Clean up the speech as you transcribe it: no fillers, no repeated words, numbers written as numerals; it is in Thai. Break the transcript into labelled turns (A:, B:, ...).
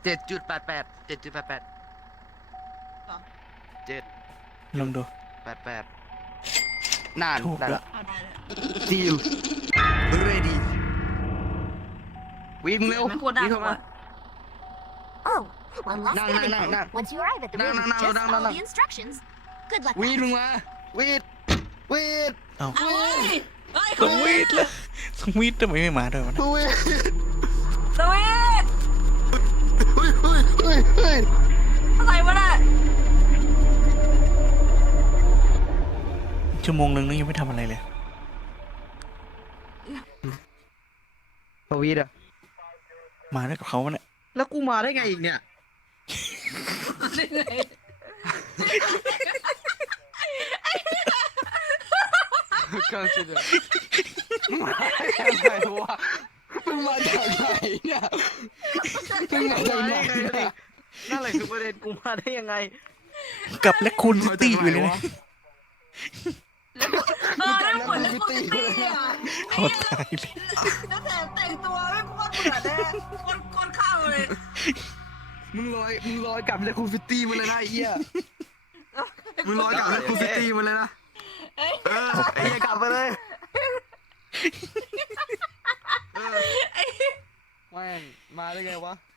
A: 7.88 7.88เจ็ด
B: ลองดู
A: 88นาน
B: ถูก
A: ได้
B: แล้
A: ละ
B: ว
C: ได้เลย
A: Deal Ready วิ่งเร็ว
C: ไม่พูดได้
A: วิ่งเข้ามา
D: Oh, one last
A: No,
D: cabin
A: no,
D: crew.
A: no.
D: Once you arrive at the
A: No,
D: room,
A: no, no,
D: just
A: no,
D: follow
A: no.
D: the instructions. Good luck.
A: วีด
D: guys.
A: มึงมาวีดวีด
B: เอ้า
C: เอ้ยเฮ้ย
B: สวีทเลยสวีททำไมไม่มาด้วยวะนะ
A: วีด
C: สวีท
A: เฮ้ยเฮ้ยเฮ้ยเฮ้ย
C: อะไรวะน่ะ
B: ชั่วโมงนึงนึงยังไม่ทำอะไรเลย
A: พวีดอะ
B: มาด้วยกับเขาวะเนี่ย
A: แล้วกูมาได้ไงอีกเนี่ย ก็สิเดี๋ยวมึงมาได้ไงวะมึงมาจากไหนเนี่ยมึงมาจากไหนเนี่ยนั่นแหละคือประเด็นกูมาได้ยังไง
B: กับและคุณซิตี้อยู่เลยนะ
C: แล้วเหมือนพิตตี้อ่ะ
B: โคตรตายเลย
C: แล้วแต่งตัวไม่โคตรเบื่อแน่คนเข้าเลย
A: มึงลอยกลับเลยคูฟิตี้มาเลยนะไอ้เหี้ยมึงลอยกลับเลยคูฟิตี้มาเลยนะไอ้เหี้ยกลับไปเลยแม่งมาได้ไงวะ